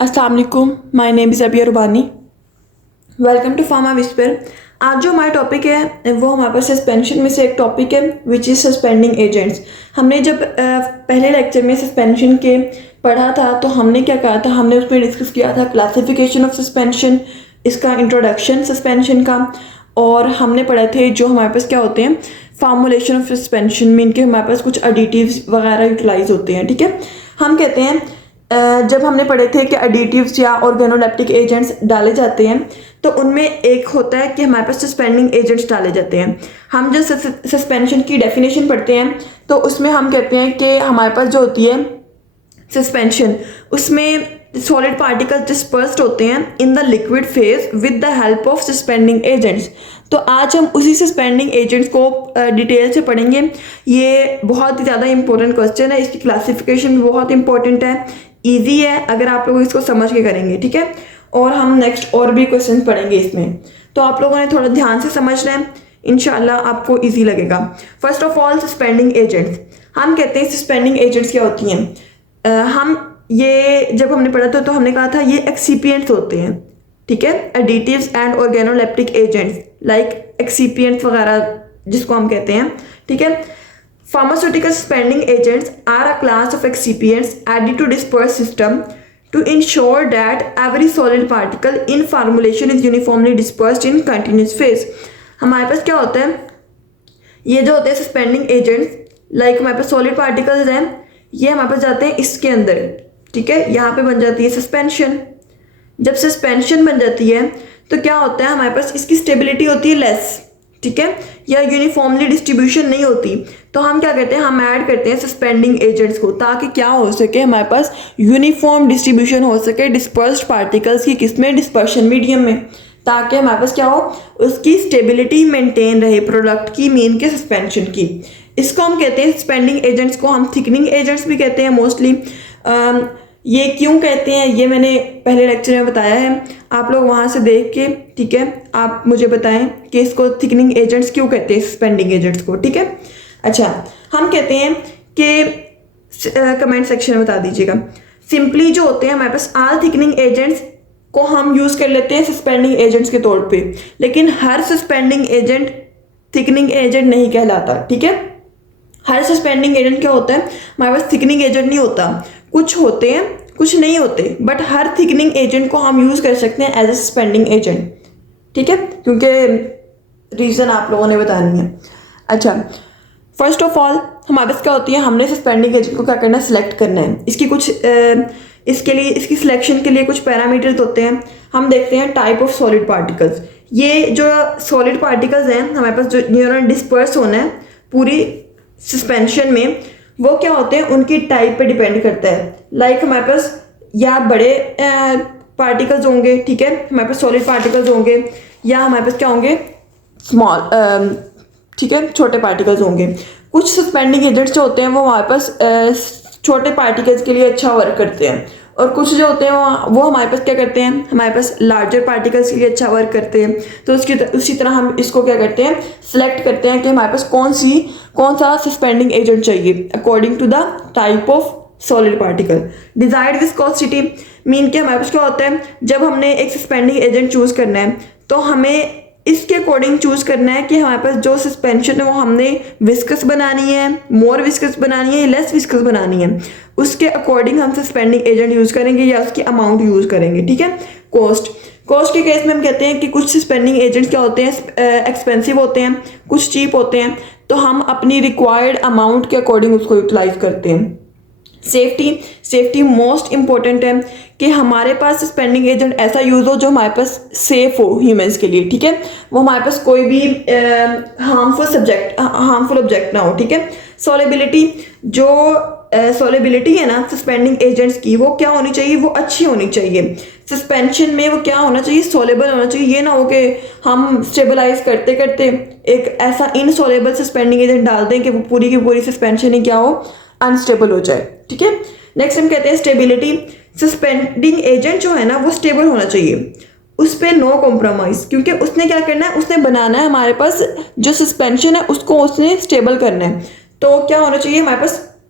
अस्सलाम वालेकुम, my name is Abiya Rubani. Welcome to Pharma Whisper. आज जो हमारा टॉपिक है वो हमारे पास सस्पेंशन में से एक टॉपिक है विच इज़ सस्पेंडिंग एजेंट्स। हमने जब पहले लेक्चर में सस्पेंशन के पढ़ा था तो हमने क्या कहा था, हमने उसमें डिस्कस किया था क्लासिफिकेशन ऑफ सस्पेंशन, इसका इंट्रोडक्शन सस्पेंशन का, और हमने पढ़े थे जो हमारे पास क्या होते हैं फार्मूलेशन ऑफ सस्पेंशन में इनके हमारे पास कुछ एडिटिव्स वगैरह यूटिलाइज होते हैं। ठीक है, हम कहते हैं जब हमने पढ़े थे कि एडिटिव्स या ऑर्गेनोलेप्टिक एजेंट्स डाले जाते हैं तो उनमें एक होता है कि हमारे पास सस्पेंडिंग एजेंट्स डाले जाते हैं। हम जब सस्पेंशन की डेफिनेशन पढ़ते हैं तो उसमें हम कहते हैं कि हमारे पास जो होती है सस्पेंशन, उसमें सॉलिड पार्टिकल्स डिस्पर्स्ड होते हैं in the liquid phase with the help of suspending agents. तो आज हम उसी सस्पेंडिंग एजेंट्स को डिटेल से पढ़ेंगे। ये बहुत ही ज़्यादा इंपॉर्टेंट क्वेश्चन है, इसकी क्लासिफिकेशन भी बहुत इंपॉर्टेंट है, इजी है अगर आप लोग इसको समझ के करेंगे। ठीक है, और हम नेक्स्ट और भी क्वेश्चन पढ़ेंगे इसमें, तो आप लोगों ने थोड़ा ध्यान से समझना है, इंशाल्लाह आपको इजी लगेगा। First of all suspending agents, हम कहते हैं सस्पेंडिंग एजेंट्स क्या होती हैं। हम ये जब हमने पढ़ा था तो हमने कहा था ये एक्सिपिएंट्स होते हैं। ठीक है, additives and organoleptic agents like excipients वगैरह जिसको हम कहते हैं। ठीक है, pharmaceutical suspending agents are a class of excipients added to disperse system to ensure that every solid particle in formulation is uniformly dispersed in continuous phase। हमारे पास क्या होता है, ये जो होते हैं सस्पेंडिंग एजेंट्स, लाइक हमारे पास सॉलिड पार्टिकल्स हैं, ये हमारे पास जाते हैं इसके अंदर। ठीक है, यहाँ पे बन जाती है सस्पेंशन। जब सस्पेंशन बन जाती है तो क्या होता है, हमारे पास इसकी स्टेबिलिटी होती है लेस। ठीक है, या यूनिफॉर्मली डिस्ट्रीब्यूशन नहीं होती, तो हम क्या करते हैं, हम ऐड करते हैं सस्पेंडिंग एजेंट्स को, ताकि क्या हो सके, हमारे पास यूनिफॉर्म डिस्ट्रीब्यूशन हो सके डिस्पर्स्ड पार्टिकल्स की, किसमें, डिस्पर्शन मीडियम में, ताकि हमारे पास क्या हो, उसकी स्टेबिलिटी मेंटेन रहे प्रोडक्ट की, मीन के सस्पेंशन की। इसको हम कहते हैं सस्पेंडिंग एजेंट्स को हम थिकनिंग एजेंट्स भी कहते हैं मोस्टली। ये क्यों कहते हैं ये मैंने पहले लेक्चर में बताया है, आप लोग वहाँ से देख के, ठीक है, आप मुझे बताएं कि इसको थिकनिंग एजेंट्स क्यों कहते हैं सस्पेंडिंग एजेंट्स को। ठीक है, अच्छा, हम कहते हैं कि कमेंट सेक्शन में बता दीजिएगा। सिंपली जो होते हैं हमारे पास ऑल थिकनिंग एजेंट्स को हम यूज़ कर लेते हैं सस्पेंडिंग एजेंट्स के तौर पे, लेकिन हर सस्पेंडिंग एजेंट थिकनिंग एजेंट नहीं कहलाता। ठीक है, हर सस्पेंडिंग एजेंट क्या होता है, हमारे पास थिकनिंग एजेंट नहीं होता, कुछ होते हैं कुछ नहीं होते, बट हर थिकनिंग एजेंट को हम यूज़ कर सकते हैं एज ए सस्पेंडिंग एजेंट। ठीक है, क्योंकि रीज़न आप लोगों ने बतानी है। अच्छा, फर्स्ट ऑफ ऑल हमारे पास क्या होती है, हमने सस्पेंडिंग एजेंट को क्या करना है, सिलेक्ट करना है। इसकी कुछ इसके लिए, इसकी सिलेक्शन के लिए कुछ पैरामीटर्स होते हैं। हम देखते हैं टाइप ऑफ सॉलिड पार्टिकल्स। ये जो सॉलिड पार्टिकल्स हैं हमारे पास, जो न्यूरॉन डिस्पर्स होना है पूरी सस्पेंशन में, वो क्या होते हैं, उनकी टाइप पे डिपेंड करता है। लाइक हमारे पास या बड़े पार्टिकल्स होंगे, ठीक है, हमारे पास सॉलिड पार्टिकल्स होंगे, या हमारे पास क्या होंगे, स्मॉल, ठीक है, छोटे पार्टिकल्स होंगे। कुछ सस्पेंडिंग एजेंट्स जो होते हैं वो हमारे पास छोटे पार्टिकल्स के लिए अच्छा वर्क करते हैं, और कुछ जो होते हैं वो हमारे पास क्या करते हैं, हमारे पास लार्जर पार्टिकल्स के लिए अच्छा वर्क करते हैं। तो उसी तरह हम इसको क्या करते हैं, सिलेक्ट करते हैं कि हमारे पास कौन सा सस्पेंडिंग एजेंट चाहिए according to the type of solid particle. Desired viscosity mean के हमारे पास क्या होता है, जब हमने एक सस्पेंडिंग एजेंट चूज़ करना है तो हमें इसके अकॉर्डिंग चूज़ करना है कि हमारे पास जो सस्पेंशन है वो हमने विस्कस बनानी है, मोर विस्कस बनानी है, लेस विस्कस बनानी है, उसके अकॉर्डिंग हम सस्पेंडिंग एजेंट यूज़ करेंगे या उसकी अमाउंट यूज़ करेंगे। ठीक है, कॉस्ट के केस में हम कहते हैं कि कुछ सस्पेंडिंग एजेंट्स क्या होते हैं, एक्सपेंसिव होते हैं, कुछ चीप होते हैं, तो हम अपनी रिक्वायर्ड अमाउंट के अकॉर्डिंग उसको यूटिलाइज करते हैं। सेफ्टी मोस्ट इम्पोर्टेंट है कि हमारे पास सस्पेंडिंग एजेंट ऐसा यूज़ हो जो हमारे पास सेफ हो ह्यूमंस के लिए। ठीक है, वो हमारे पास कोई भी हार्मफुल ऑब्जेक्ट ना हो। ठीक है, सॉलेबिलिटी, जो सॉलेबिलिटी है ना सस्पेंडिंग एजेंट्स की, वो क्या होनी चाहिए, वो अच्छी होनी चाहिए। सस्पेंशन में वो क्या होना चाहिए, सोलेबल होना चाहिए। ये ना हो कि हम स्टेबलाइज करते करते एक ऐसा इनसोलेबल सस्पेंडिंग एजेंट डाल दें कि वो पूरी की पूरी सस्पेंशन ही क्या हो, अनस्टेबल हो जाए। ठीक है, नेक्स्ट हम कहते हैं स्टेबिलिटी। सस्पेंडिंग एजेंट जो है ना वो स्टेबल होना चाहिए, उस पर नो कॉम्प्रोमाइज़, क्योंकि उसने क्या करना है, उसने बनाना है, हमारे पास जो सस्पेंशन है उसको उसने स्टेबल करना है। तो क्या होना चाहिए, हमारे पास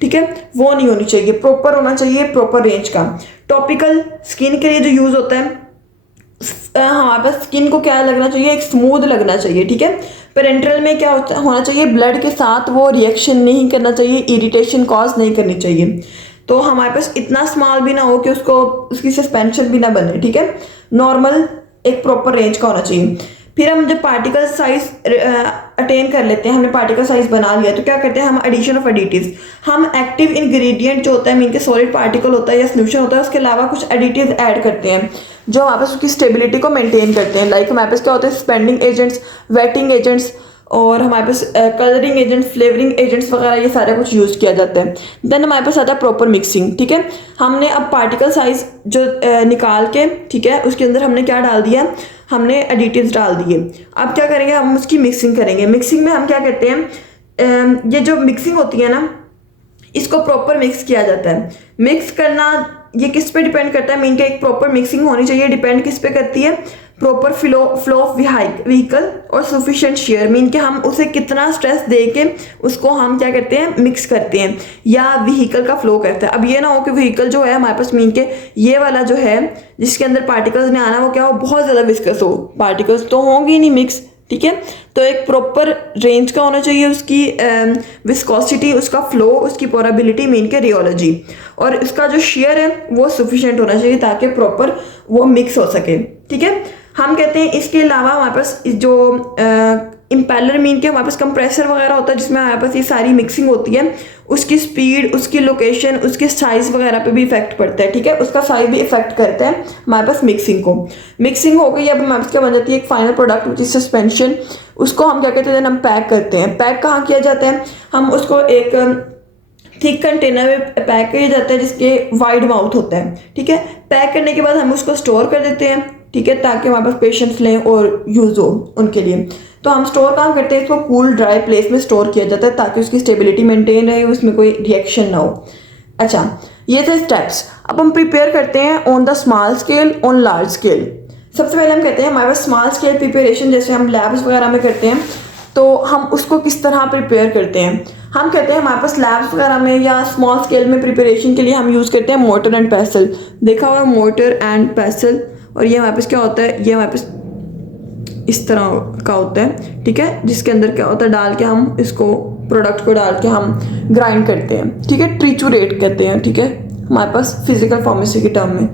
ठीक है, वो नहीं होनी चाहिए, प्रॉपर होना चाहिए, प्रॉपर रेंज का। टॉपिकल स्किन के लिए जो यूज़ होता है, हमारे पास स्किन को क्या लगना चाहिए, एक स्मूथ लगना चाहिए, ठीक है। पेरेंट्रल में क्या होना चाहिए, ब्लड के साथ वो रिएक्शन नहीं करना चाहिए, इरिटेशन कॉज नहीं करनी चाहिए। तो हमारे पास इतना स्मॉल भी ना हो कि उसकी सस्पेंशन भी ना बने, ठीक है। नॉर्मल एक प्रॉपर रेंज का होना चाहिए। फिर हम जब पार्टिकल साइज अटेन कर लेते हैं, हमने पार्टिकल साइज बना लिया, तो क्या करते हैं हम, एडिशन ऑफ एडिटिव्स। हम एक्टिव इंग्रेडिएंट जो होता है, मीन के सॉलिड पार्टिकल होता है या सोल्यूशन होता है, उसके अलावा कुछ एडिटिव्स ऐड करते हैं जो हमारे पास उसकी स्टेबिलिटी को मेंटेन करते हैं। लाइक हमारे पास क्या होते हैं, सस्पेंडिंग एजेंट्स, वेटिंग एजेंट्स, और हमारे पास कलरिंग एजेंट्स, फ्लेवरिंग एजेंट्स वगैरह, ये सारा कुछ यूज़ किया जाता है। देन हमारे पास आता है प्रॉपर मिक्सिंग, ठीक है। हमने अब पार्टिकल साइज जो निकाल के, ठीक है, उसके अंदर हमने क्या डाल दिया, हमने एडिटिव्स डाल दिए। अब क्या करेंगे, हम उसकी मिक्सिंग करेंगे। मिक्सिंग में हम क्या करते हैं, ये जो मिक्सिंग होती है ना, इसको प्रॉपर मिक्स किया जाता है। मिक्स करना ये किस पे डिपेंड करता है, मीन के एक प्रॉपर मिक्सिंग होनी चाहिए, डिपेंड किस पे करती है, प्रॉपर फ्लो ऑफ व्हीकल और सफिशिएंट शेयर, मीन के हम उसे कितना स्ट्रेस दे के उसको हम क्या करते हैं, मिक्स करते हैं, या व्हीकल का फ्लो करते हैं। अब ये ना हो कि व्हीकल जो है हमारे पास, मीन के ये वाला जो है जिसके अंदर पार्टिकल्स ने आना, वो क्या हो, बहुत ज़्यादा विस्कस हो, पार्टिकल्स तो होंगे नहीं मिक्स, ठीक है। तो एक प्रॉपर रेंज का होना चाहिए उसकी विस्कोसिटी, उसका फ्लो, उसकी पोरेबिलिटी, मीन के रियोलॉजी, और उसका जो शेयर है वो सफिशिएंट होना चाहिए ताकि प्रॉपर वो मिक्स हो सके, ठीक है। हम कहते हैं इसके अलावा हमारे पास जो इम्पेलर, मीन के हमारे पास कंप्रेसर वगैरह होता है जिसमें हमारे पास ये सारी मिक्सिंग होती है, उसकी स्पीड, उसकी लोकेशन, उसके साइज़ वगैरह पे भी इफेक्ट पड़ता है, ठीक है। उसका साइज भी इफेक्ट करता है हमारे पास मिक्सिंग को। मिक्सिंग हो गई, अब हमारे पास क्या बन जाती है, एक final product which is suspension. उसको हम क्या कहते हैं, हम पैक करते हैं। पैक कहाँ किया जाता है, हम उसको एक थिक कंटेनर में पैक किया जाता है जिसके वाइड माउथ होता है, ठीक है। पैक करने के बाद हम उसको स्टोर कर देते हैं, ठीक है, ताकि हमारे पास पेशेंट्स लें और यूज़ हो उनके लिए। तो हम स्टोर कहाँ करते हैं, इसको कूल ड्राई प्लेस में स्टोर किया जाता है ताकि उसकी स्टेबिलिटी मेंटेन रहे, उसमें कोई रिएक्शन ना हो। अच्छा, ये थे स्टेप्स। अब हम प्रिपेयर करते हैं on the small scale, on large scale. सबसे पहले हम कहते हैं हमारे पास स्मॉल स्केल प्रिपरेशन, जैसे हम लैब्स वगैरह में करते हैं, तो हम उसको किस तरह प्रिपेयर करते हैं। हम कहते हैं हमारे पास लैब्स वगैरह में या स्मॉल स्केल में प्रिपरेशन के लिए हम यूज़ करते हैं मोर्टर एंड पेसल। देखा हुआ मोर्टर एंड पेसल, और ये हमारे पास क्या होता है, ये हमारे पास इस तरह का होता है, ठीक है, जिसके अंदर क्या होता है, डाल के हम इसको प्रोडक्ट को डाल के हम ग्राइंड करते हैं, ठीक है, ट्रिचुरेट कहते हैं, ठीक है, हमारे पास फिजिकल फार्मेसी के टर्म में।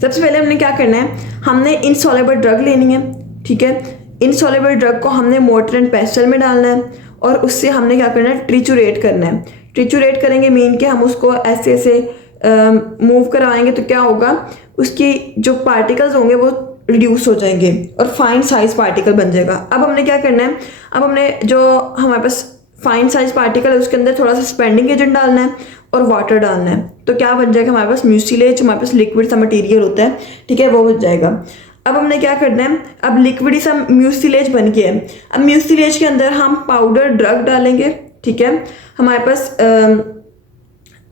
सबसे पहले हमने क्या करना है, हमने इनसॉल्युबल ड्रग लेनी है, ठीक है। इनसॉल्युबल ड्रग को हमने मोर्टर एंड पेस्टल में डालना है और उससे हमने क्या करना है, ट्रिचुरेट करना है। ट्रिचुरेट करेंगे मीन के हम उसको ऐसे ऐसे मूव करवाएंगे, तो क्या होगा, उसकी जो पार्टिकल्स होंगे वो रिड्यूस हो जाएंगे और फाइन साइज पार्टिकल बन जाएगा। अब हमने क्या करना है, अब हमने जो हमारे पास फाइन साइज पार्टिकल है उसके अंदर थोड़ा सा स्पेंडिंग एजेंट डालना है और वाटर डालना है, तो क्या बन जाएगा, हमारे पास म्यूसिलेज, हमारे पास लिक्विड सा मटेरियल होता है, ठीक है, वो बन जाएगा। अब हमने क्या करना है, अब लिक्विड ही सा म्यूसिलेज बन गया है। अब म्यूसिलेज के अंदर हम पाउडर ड्रग डालेंगे, ठीक है। हमारे पास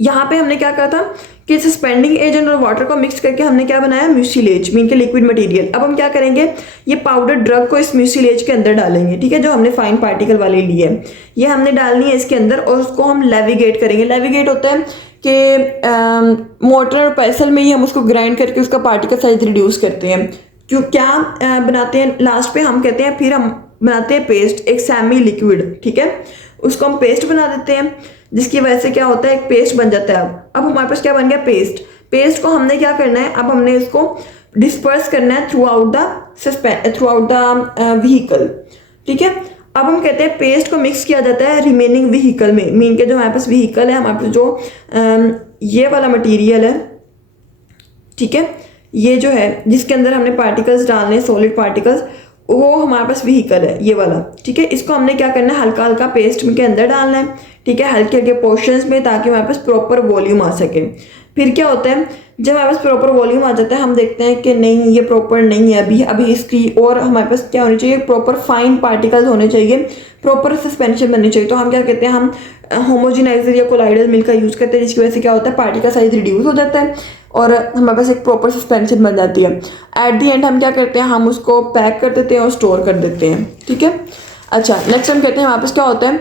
यहाँ पे हमने क्या कहा था कि सस्पेंडिंग एजेंट और वाटर को मिक्स करके हमने क्या बनाया, म्यूसिलेज, मीन के लिक्विड मटेरियल। अब हम क्या करेंगे, ये पाउडर ड्रग को इस म्यूसिलेज के अंदर डालेंगे, ठीक है, जो हमने फाइन पार्टिकल वाली ली है, ये हमने डालनी है इसके अंदर और उसको हम लेविगेट करेंगे। लेविगेट होता है कि मोटर और पेसल में ही हम उसको ग्राइंड करके उसका पार्टिकल साइज रिड्यूस करते हैं। क्यों क्या बनाते हैं, लास्ट पे हम कहते हैं, फिर हम बनाते हैं पेस्ट, एक सेमी लिक्विड, ठीक है, उसको हम पेस्ट बना देते हैं, जिसकी वजह से क्या होता है, एक पेस्ट बन जाता है। अब हमारे पास क्या बन गया, पेस्ट। पेस्ट को हमने क्या करना है, अब हमने इसको डिस्पर्स करना है थ्रू आउट द व्हीकल, ठीक है। अब हम कहते हैं पेस्ट को मिक्स किया जाता है रिमेनिंग व्हीकल में, मीन के जो हमारे पास व्हीकल है, हमारे पास जो ये वाला मटीरियल है, ठीक है, ये जो है जिसके अंदर हमने पार्टिकल्स डालने, सॉलिड पार्टिकल्स, वो हमारे पास व्हीकल है ये वाला, ठीक है। इसको हमने क्या करना है, हल्का हल्का पेस्ट के अंदर डालना है, ठीक है, हल्के हल्के पोर्शंस में, ताकि हमारे पास प्रॉपर वॉल्यूम आ सके। फिर क्या होता है, जब हमारे पास प्रॉपर वॉल्यूम आ जाता है, हम देखते हैं कि नहीं ये प्रॉपर नहीं है अभी इसकी, और हमारे पास क्या होनी चाहिए, प्रॉपर फाइन पार्टिकल्स होने चाहिए, प्रॉपर सस्पेंशन बननी चाहिए। तो हम क्या कहते हैं, हम होमोजेनाइजर या कोलाइडल मिल्क का यूज़ करते हैं, जिसकी वजह से क्या होता है, पार्टिकल साइज रिड्यूस हो जाता है और हमारे पास एक प्रॉपर सस्पेंशन बन जाती है। एट दी एंड हम क्या करते हैं, हम उसको पैक कर देते हैं और स्टोर कर देते हैं, ठीक है। अच्छा, नेक्स्ट हम कहते हैं हमारे पास क्या होता है,